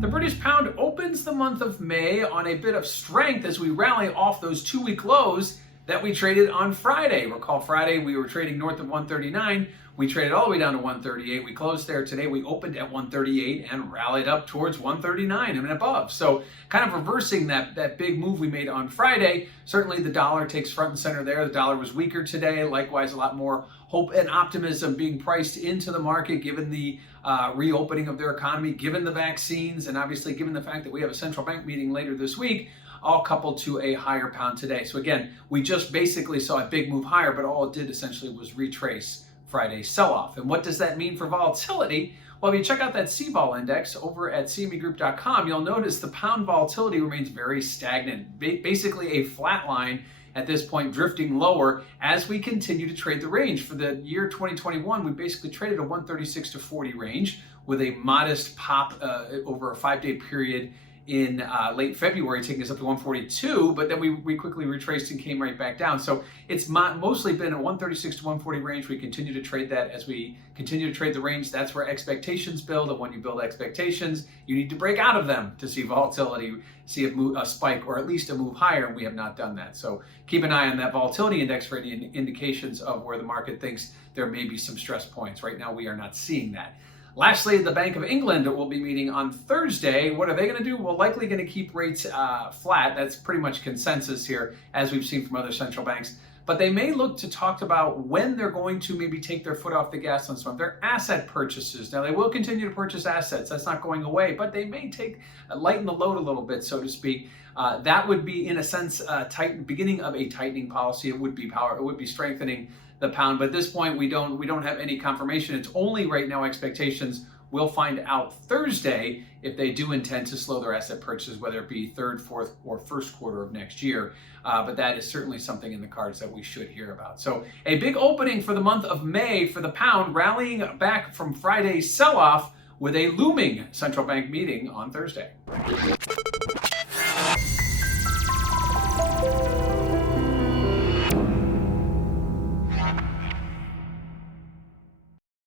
The British pound opens the month of May on a bit of strength as we rally off those two-week lows that we traded on Friday. Recall Friday we were trading north of 139. We traded all the way down to 138. We closed there today. We opened at 138 and rallied up towards 139 and above. So kind of reversing that big move we made on Friday. Certainly the dollar takes front and center there. The dollar was weaker today. Likewise, a lot more hope and optimism being priced into the market given the reopening of their economy, given the vaccines, and obviously given the fact that we have a central bank meeting later this week, all coupled to a higher pound today. So again, we just basically saw a big move higher, but all it did essentially was retrace Friday's sell-off. And what does that mean for volatility? Well, if you check out that CVOL index over at cmegroup.com, you'll notice the pound volatility remains very stagnant, basically a flat line at this point, drifting lower as we continue to trade the range. For the year 2021, we basically traded a 136 to 40 range with a modest pop over a 5-day period in late February, taking us up to 142, but then we quickly retraced and came right back down. So it's mostly been a 136 to 140 range. We continue to trade that as we continue to trade the range. That's where expectations build, and when you build expectations, you need to break out of them to see volatility, see a spike, or at least a move higher, and we have not done that. So keep an eye on that volatility index for any indications of where the market thinks there may be some stress points. Right now, we are not seeing that. Lastly, the Bank of England will be meeting on Thursday. What are they going to do? Well, likely going to keep rates flat. That's pretty much consensus here, as we've seen from other central banks. But they may look to talk about when they're going to maybe take their foot off the gas on some of their asset purchases. Now, they will continue to purchase assets. That's not going away, but they may lighten the load a little bit, so to speak. That would be, in a sense, beginning of a tightening policy. It would be strengthening the pound, but at this point we don't have any confirmation. It's only right now expectations. We'll find out Thursday if they do intend to slow their asset purchases, whether it be third, fourth, or first quarter of next year. But that is certainly something in the cards that we should hear about. So a big opening for the month of May for the pound, rallying back from Friday's sell-off with a looming central bank meeting on Thursday.